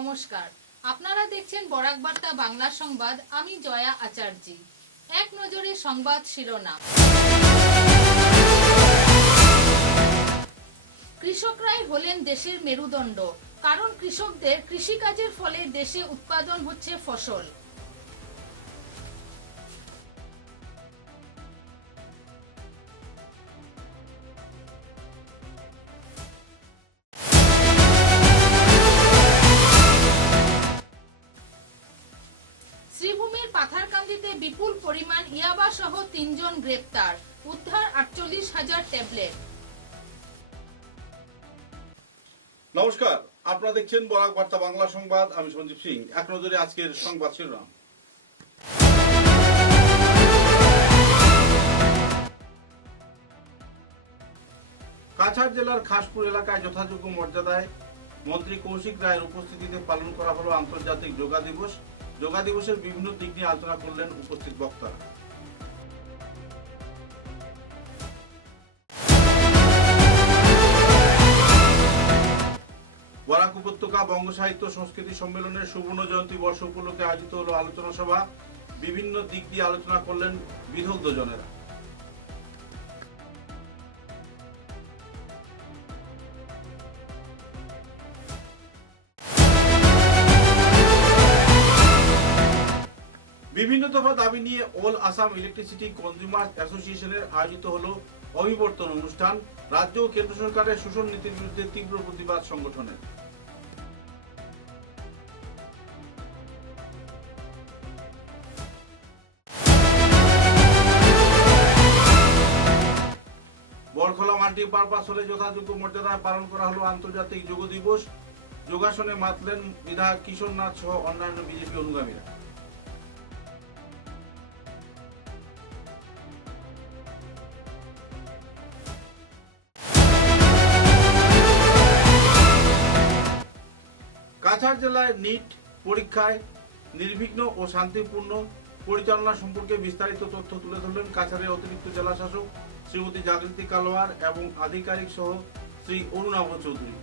নমস্কার, আপনারা দেখছেন বরাক বার্তা বাংলা সংবাদ। আমি জয়া আচার্য। এক নজরে সংবাদ শিরোনাম। কৃষকরাই হলেন দেশের মেরুদণ্ড, কারণ কৃষকদের কৃষিকাজের ফলে দেশে উৎপাদন হচ্ছে ফসল। শ্রীভূমির পাথারকান্দিতে বিপুল পরিমাণ ইয়াবা সহ ৩ জন গ্রেপ্তার, উদ্ধার ৪৮,০০০ ট্যাবলেট। নমস্কার, আপনারা দেখছেন বরাক বার্তা বাংলা সংবাদ। আমি সঞ্জীব সিং। এক নজরে আজকের সংবাদ শিরোনাম। কাছাড় জেলার খাসপুর এলাকায় যথাযোগ্য মর্যাদায় মন্ত্রী কৌশিক রায়ের উপস্থিতিতে পালন করা হলো আন্তর্জাতিক যোগা দিবস। যোগা দিবসের বিভিন্ন দিক নিয়ে আলোচনা করলেন উপস্থিত বক্তারা। বরাক উপত্যকা বঙ্গ সাহিত্য সংস্কৃতি সম্মেলনের সুবর্ণ জয়ন্তী বর্ষ উপলক্ষে আয়োজিত হলো আলোচনা সভা। বিভিন্ন দিক দিয়ে আলোচনা করলেন বিদগ্ধজনেরা। বিভিন্ন দফা দাবি নিয়ে অল আসাম ইলেকট্রিসিটি কনজিউমার অ্যাসোসিয়েশনের আয়োজিত হলো অভিবর্তন অনুষ্ঠান। রাজ্য ও কেন্দ্র সরকারের শোষণ নীতির বিরুদ্ধে তীব্র প্রতিবাদ সংগঠনের। বরখলা মাল্টিপারপাস হলে যথাযোগ্য মর্যাদায় পালন করা হলো আন্তর্জাতিক যোগ দিবস। যোগাসনে মাতলেন বিধায়ক কিশোর নাথ সহ অন্যান্য বিজেপি অনুগামীরা। কাছাড় জেলায় নিট পরীক্ষায় নির্বিঘ্ন ও শান্তিপূর্ণ পরিচালনা সম্পর্কে বিস্তারিত তথ্য তুলে ধরলেন কাছাড়ের অতিরিক্ত জেলা শাসক শ্রীমতী জাগৃতি কালোয়ার এবং আধিকারিক সহ শ্রী অরুণাভ চৌধুরী।